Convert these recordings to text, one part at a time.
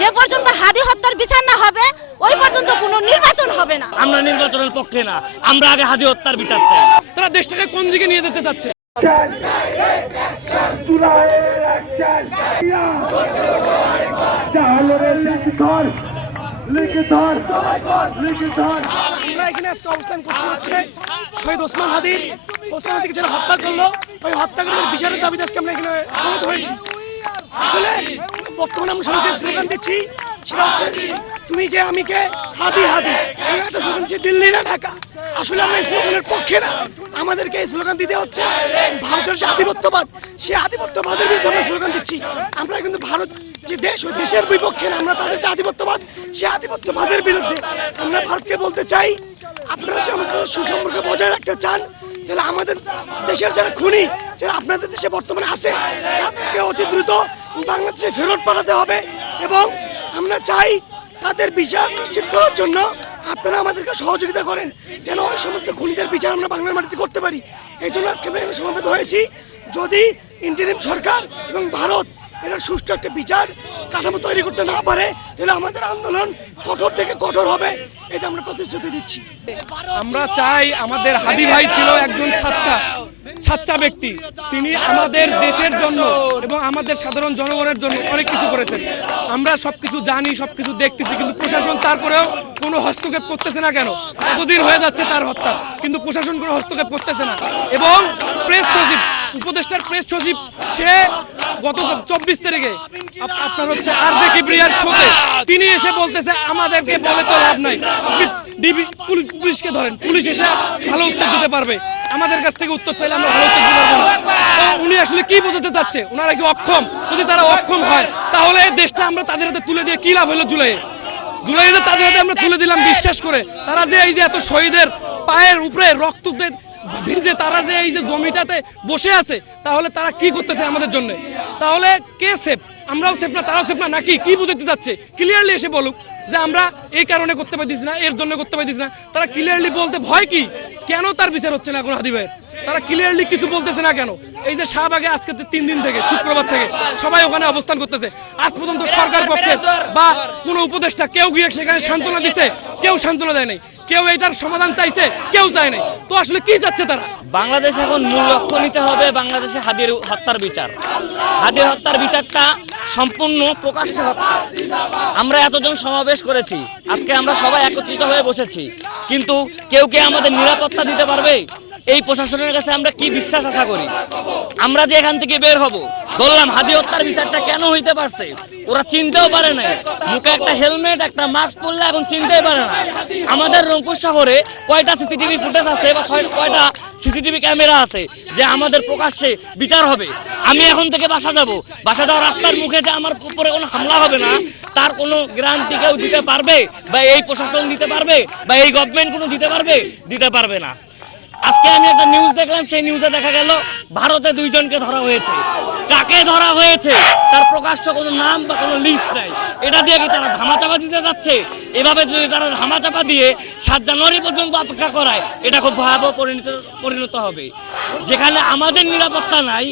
যে পর্যন্ত হাদি হত্যার বিচার না হবে ওই পর্যন্ত কোনো নির্বাচন হবে না। আমরা নির্বাচনের পক্ষে না, আমরা আগে হাদি হত্যার বিচার চাই। তারা দেশটাকে কোন দিকে নিয়ে যেতে চাচ্ছে? আমরা এখানে আজকে অবস্থান করছি হচ্ছে শহীদ ওসমান হাদির যারা হত্যা করলো ওই হত্যাকারীদের বিচারের দাবিতে আজকে আমরা এখানে সমবেত হয়েছি। আসলে বর্তমানে আমরা সবাই যে স্লোগান দিচ্ছি সেটা হচ্ছে তুমি কে আমি কে হাদি হাদি। আমরা একটা স্লোগান দিচ্ছি দিল্লি না ঢাকা। আসলে আমরা এই স্লোগানের পক্ষে না, আমাদেরকে এই স্লোগান দিতে হচ্ছে ভারতের যে আধিপত্যবাদ, সেই আধিপত্যবাদের বিরুদ্ধে আমরা স্লোগান দিচ্ছি। আমরা কিন্তু ভারত যে দেশ, ওই দেশের বিপক্ষে না, আমরা তাদের যে আধিপত্যবাদ সেই আধিপত্যবাদের বিরুদ্ধে। আমরা ভারতকে বলতে চাই আপনারা যে আমাদের সুসম্পর্ক বজায় রাখতে চান তাহলে আমাদের দেশের যারা খুনি, যারা আপনাদের দেশে বর্তমানে আছে, তাদেরকে অতি দ্রুত বাংলাদেশে ফেরত পাঠাতে হবে এবং আমরা চাই তাদের বিচার নিশ্চিত করার জন্য আপনারা আমাদেরকে সহযোগিতা করেন, যেন ওই সমস্ত খুনিদের বিচার আমরা বাংলার মাটিতে করতে পারি। এই জন্য আজকে আমরা এখানে সমবেত হয়েছি। যদি ইন্টারিম সরকার এবং ভারত এরা সুষ্ঠু একটা বিচার কাঠামো তৈরি করতে না পারে তাহলে আমাদের আন্দোলন কঠোর থেকে কঠোর হবে, এটা আমরা প্রতিশ্রুতি দিচ্ছি। আমরা চাই, আমাদের হাদি ভাই ছিল একজন সাচ্চা ব্যক্তি। তিনি আমাদের দেশের জন্য এবং আমাদের সাধারণ জনগণের জন্য অনেক কিছু করেছেন। আমরা সবকিছু জানি, সবকিছু দেখতেছি, কিন্তু প্রশাসন তারপরেও কোনো হস্তক্ষেপ করতেছে না কেন? এতদিন হয়ে যাচ্ছে তার হত্যা, কিন্তু প্রশাসন কোনো হস্তক্ষেপ করতেছে না। এবং প্রেস সচিব, উপদেষ্টার প্রেস সচিব, সে গত 24 তারিখে আপনার হচ্ছে আরজে কিবরিয়ার শোতে তিনি এসে বলতেছে আমাদেরকে বলে তো লাভ নাই, ডিবি পুলিশকে ধরেন, পুলিশ এসে ভালো উত্তর দিতে পারবে। আমাদের কাছ থেকে উত্তর চাইলে আমরা ভালো উত্তর দিতে পারবো না। উনি আসলে কি বোঝাতে চাচ্ছে? ওনারা কি অক্ষম? যদি তারা অক্ষম হয় তাহলে দেশটা আমরা তাদের হাতে তুলে দিয়ে কি লাভ হলো? জুলাইতে তাদের হাতে আমরা তুলে দিলাম বিশ্বাস করে। তারা যে এই যে এত শহীদের পায়ের উপরে রক্ত ভিজে তারা যে এই যে জমিটাতে বসে আছে, তাহলে তারা কি করতেছে আমাদের জন্য? তাহলে কে সেফ? আমরাও সেফ না, তারাও সেফ না, নাকি কি বুঝাতে যাচ্ছে? ক্লিয়ারলি এসে বলুক যে আমরা এই কারণে করতে পারতেছি না, এর জন্য করতে পারতেছি না। তারা ক্লিয়ারলি বলতে ভয় কি? কেন তার বিচার হচ্ছে না এখন হাদি ভাইয়ের? তারা ক্লিয়ারলি কিছু বলতেছে না কেন? এই যে শাহবাগে আজকে 3 দিন থেকে, শুক্রবার থেকে সবাই ওখানে অবস্থান করতেছে। আজ পর্যন্ত সরকার পক্ষে বা কোনো উপদেষ্টা কেউ গিয়ে সেখানে সান্ত্বনা দিচ্ছে? কেউ সান্ত্বনা দেয় নাই। কেউ এটার সমাধান চাইছে? কেউ চায় নাই। তো আসলে কি চাচ্ছে তারা? বাংলাদেশ এখন মূল লক্ষ্য নিতে হবে বাংলাদেশে হাদির হত্যার বিচার। হাদির হত্যার বিচারটা সম্পূর্ণ প্রকাশ্যে হত্যা। আমরা এতজন সমাবেশ করেছি, আজকে আমরা সবাই একত্রিত হয়ে বসেছি, কিন্তু কেউ কে আমাদের নিরাপত্তা দিতে পারবে? এই প্রশাসনের কাছে আমরা কি বিশ্বাস আশা করি? আমরা যে এখান থেকে বের হব, বললাম হাদি হত্যার বিচারটা কেন হইতে পারছে ওরা চিনতেও পারে না। মুখে একটা হেলমেট, একটা মাস্ক পরলে এখন চিনতেই পারে না। আমাদের রংপুর শহরে কয়টা সিসিটিভি ফুটেজ আছে বা কয়টা সিসিটিভি ক্যামেরা আছে যে আমাদের প্রকাশ্যে বিচার হবে? আমি এখন থেকে বাসা যাওয়ার রাস্তার মুখে যে আমার উপরে কোনো হামলা হবে না তার কোনো গ্যারান্টি কেউ দিতে পারবে? বা এই প্রশাসন দিতে পারবে? বা এই গভর্নমেন্ট কোনো দিতে পারবে না। আজকে আমি একটা নিউজ দেখলাম, সেই নিউজে দেখা গেল ভারতে 2 জনকে ধরা হয়েছে। কাকে ধরা হয়েছে তার প্রকাশ্য কোনো নাম বা কোনো লিস্ট নাই। এটা দিয়ে কি তারা ধামাচাপা দিতে যাচ্ছে? এভাবে যদি তারা ধামাচাপা দিয়ে 7 জানুয়ারি পর্যন্ত অপেক্ষা করায়, এটা খুব ভয়াবহ পরিণত হবে। যেখানে আমাদের নিরাপত্তা নাই,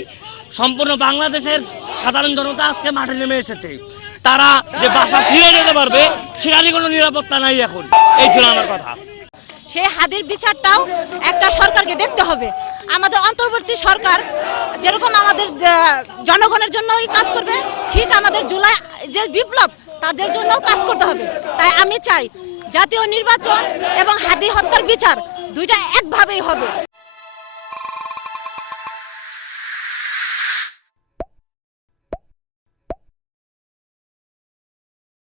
সম্পূর্ণ বাংলাদেশের সাধারণ জনতা আজকে মাঠে নেমে এসেছে। তারা যে বাসা ফিরে যেতে পারবে সেখানে কোনো নিরাপত্তা নাই এখন। এই ছিল আমার কথা। সেই হাদির বিচারটাও একটা সরকারকে দেখতে হবে। আমাদের অন্তর্বর্তী সরকার যেরকম আমাদের জনগণের জন্যই কাজ করবে, ঠিক আমাদের জুলাই যে বিপ্লব তাদের জন্যও কাজ করতে হবে। তাই আমি চাই জাতীয় নির্বাচন এবং হাদি হত্যার বিচার দুইটা একভাবেই হবে।